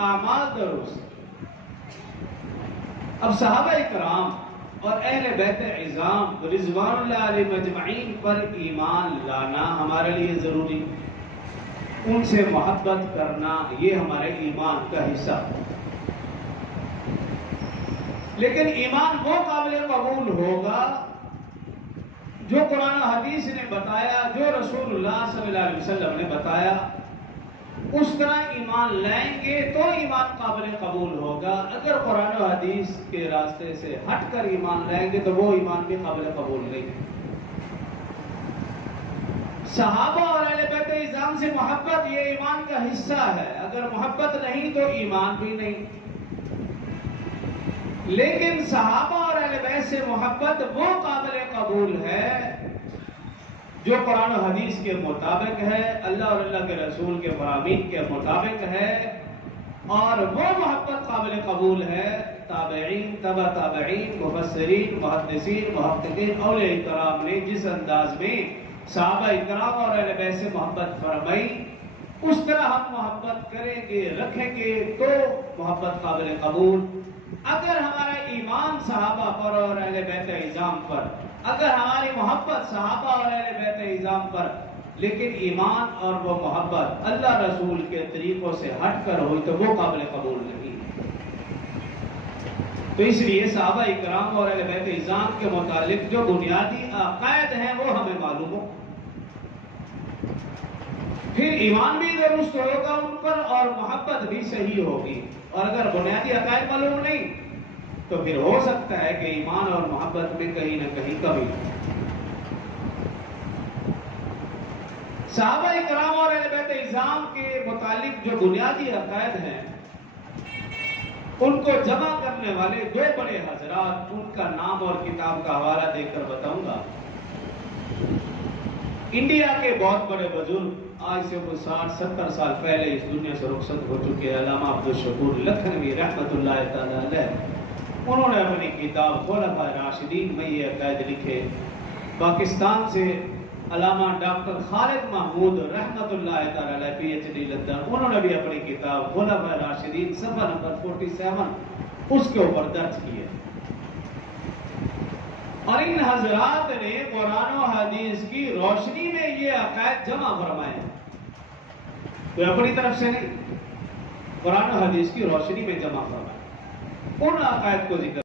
اعمال درست. اب صحابہ کرام اور اہل بیت عظام رضوان اللہ علیہ مجمعین پر ایمان لانا ہمارے لیے ضروری، ان سے محبت کرنا یہ ہمارے ایمان کا حصہ. لیکن ایمان وہ قابل قبول ہوگا جو قرآن و حدیث نے بتایا، جو رسول اللہ صلی اللہ علیہ وسلم نے بتایا، اس طرح ایمان لائیں گے تو ایمان قابل قبول ہوگا. اگر قرآن و حدیث کے راستے سے ہٹ کر ایمان لائیں گے تو وہ ایمان بھی قابل قبول نہیں. صحابہ اور اہل بیت عظام سے محبت یہ ایمان کا حصہ ہے. اگر محبت نہیں تو ایمان بھی نہیں. لیکن صحابہ اور اہل بیت سے محبت وہ قابل قبول ہے جو قرآن و حدیث کے مطابق ہے، اللہ اور اللہ کے رسول کے فرامین کے مطابق ہے، اور وہ محبت قابل قبول ہے تابعین، تبع تابعین، مفسرین، محدثین، محققین، اولیاء کرام نے جس انداز میں صحابہ کرام اور اہل بیت سے محبت فرمائی، اس طرح ہم محبت کریں گے، رکھیں گے تو محبت قابل قبول. اگر ہمارا ایمان صحابہ پر اور اہل بیت عظام پر، اگر ہماری محبت صحابہ اور اہل بیت عظام پر، لیکن ایمان اور وہ محبت اللہ رسول کے طریقوں سے ہٹ کر ہوئی تو وہ قابل قبول نہیں. تو اس لیے صحابہ کرام اور اہل بیت عظام کے متعلق جو بنیادی عقائد ہیں وہ ہمیں معلوم ہو، پھر ایمان بھی درست ہوگا ان پر اور محبت بھی صحیح ہوگی. اور اگر بنیادی عقائد معلوم نہیں تو پھر ہو سکتا ہے کہ ایمان اور محبت میں کہیں نہ کہیں کمی. صحابہ کرام اور اہل بیت عظام کے متعلق جو بنیادی عقائد ہیں ان کو جمع کرنے والے دو بڑے حضرات، ان کا نام اور کتاب کا حوالہ دے کر بتاؤں گا. انڈیا کے بہت بڑے بزرگ، آج سے وہ 60-70 سال پہلے اس دنیا سے رخصت ہو چکے علامہ عبدالشکور لکھنوی رحمۃ اللہ تعالی علیہ، انہوں نے اپنی کتاب خلفائے راشدین میں یہ عقائد لکھے. پاکستان سے علامہ ڈاکٹر خالد محمود رحمۃ اللہ تعالی علیہ پی ایچ ڈی لندن، انہوں نے بھی اپنی کتاب خلفائے راشدین صفحہ نمبر 47 اس کے اوپر درج کی ہے. اور ان حضرات نے قرآن و حدیث کی روشنی میں یہ عقائد جمع فرمائے ہیں، تو اپنی طرف سے نہیں، قرآن و حدیث کی روشنی میں جمع فرمائے. ان عقائد کو ذکر